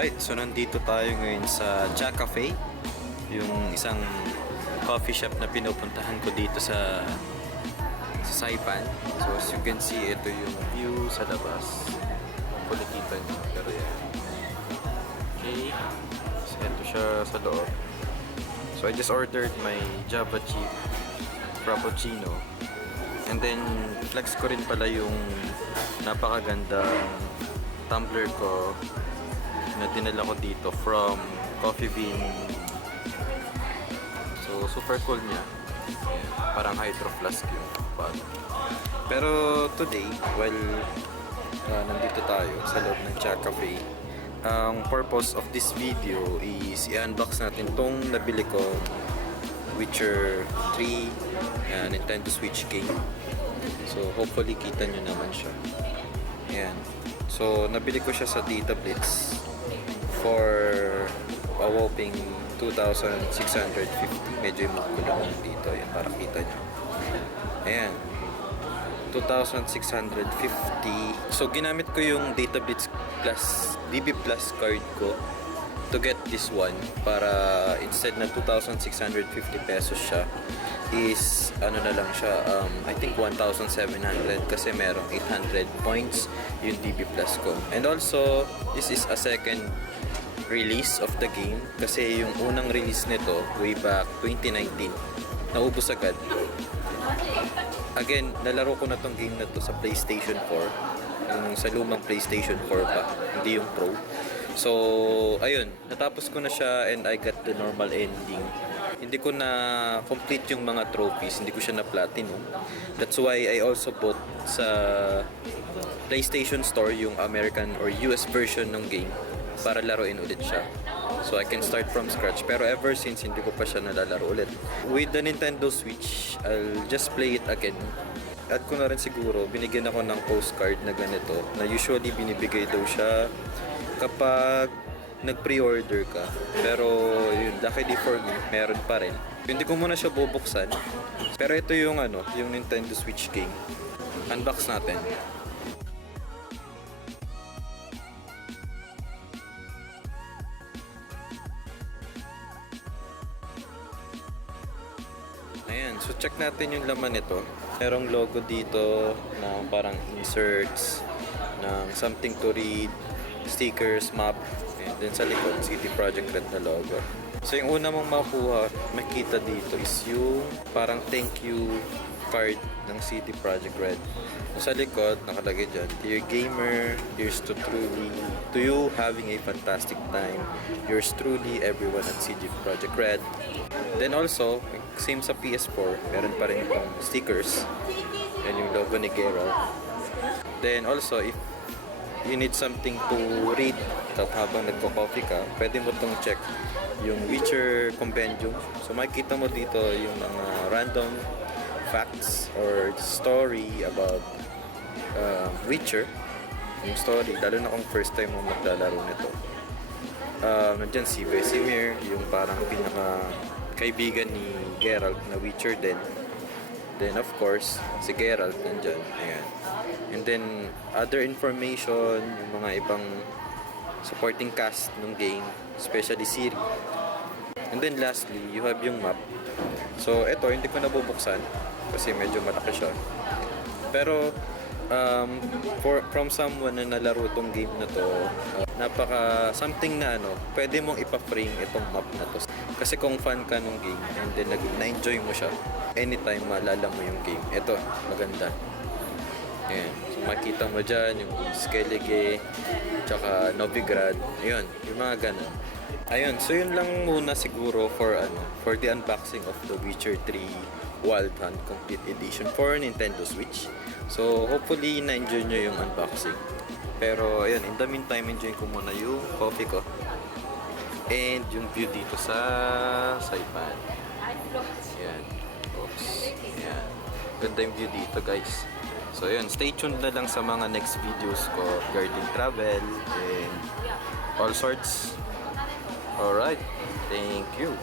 Alright, so nandito tayo ngayon sa Cafe, yung isang coffee shop na pinupuntahan ko dito sa Saipan. So as you can see, ito yung view sa labas. Kung nakita nyo, pero yan. Okay, so ito siya sa loob. So I just ordered my Java chip Frappuccino. And then, flex ko rin pala yung napakagandang tumbler ko na dinala ko dito from Coffee Bean. So, super cool niya. Parang hydro flask yung bottle. Pero today, while nandito tayo sa loob ng Cafe, ang purpose of this video is i-unbox natin tong nabili ko Witcher 3 Nintendo Switch game. So, hopefully kita nyo naman siya. Ayan. So, nabili ko siya sa Data Blitz for a whopping 2,650. Medyo yung magkulang dito. Ayan, para kita nyo. Ayan. 2,650. So, ginamit ko yung Data Blitz Plus, DB Plus card ko to get this one. Para instead na 2,650 pesos siya, is ano na lang siya, I think 1,700 kasi merong 800 points yung DB Plus ko. And also, this is a second release of the game kasi yung unang release nito way back 2019 naubos agad. Again, nalaro ko na tong game na to sa PlayStation 4, yung sa lumang PlayStation 4 pa, hindi yung Pro. So, ayun, natapos ko na siya and I got the normal ending. Hindi ko na complete yung mga trophies, hindi ko siya na platinum. That's why I also bought sa PlayStation Store yung American or US version ng game para laruin ulit siya. So I can start from scratch. Pero ever since, hindi ko pa siya nalalaro ulit. With the Nintendo Switch, I'll just play it again. At ko na rin siguro, binigyan ako ng postcard na ganito, na usually binibigay daw siya kapag nag-pre-order ka. Pero yun, luckily for me, meron pa rin. Hindi ko muna siya bubuksan. Pero ito yung yung Nintendo Switch game. Unbox natin. Ayan, so check natin yung laman nito. Merong logo dito na parang inserts ng something to read, stickers, map, and then sa likod, CD Projekt Red na logo. So yung una mong makuha, makita dito is yung parang thank you card ng CD Projekt Red. So sa likod, nakalagay dyan, "Dear gamer, here's to you having a fantastic time. Yours truly, everyone at CD Projekt Red." Then also, same sa PS4, meron pa rin itong stickers. Yan yung logo ni Geralt. Then also, if you need something to read habang nagko-coffee ka, pwede mo itong check yung Witcher Compendium. So makikita mo dito yung mga random facts or story about Witcher. Yung story, lalo na kung first time mo maglalaro nito. Nandyan si Vesemir, yung parang pinaka kaibigan ni Geralt na Witcher din. Then of course, si Geralt nandyan. Ayan. And then other information, yung mga ibang supporting cast ng game, especially Ciri. And then lastly, you have yung map. So ito, hindi ko nabubuksan kasi medyo malaki siya. Pero from someone na nalaro tong game na to, napaka something na pwede mong ipa-frame itong map na to. Kasi kung fan ka nung game and then na-enjoy mo siya, anytime maalala mo yung game. Ito, maganda. Ayan. So makita mo dyan yung Skellige, tsaka Novigrad. Ayun, yung mga ganun. Ayun, so yun lang muna siguro for the unboxing of the Witcher 3 Wild Hunt Complete Edition for Nintendo Switch. So hopefully na-enjoy nyo yung unboxing. Pero ayun, in the meantime, enjoy ko muna yung coffee ko and yung view dito sa Saipan. Ayan. Oops. Ayan. Ganda yung view dito, guys. So ayun, stay tuned na lang sa mga next videos ko regarding travel and all sorts. Alright, thank you.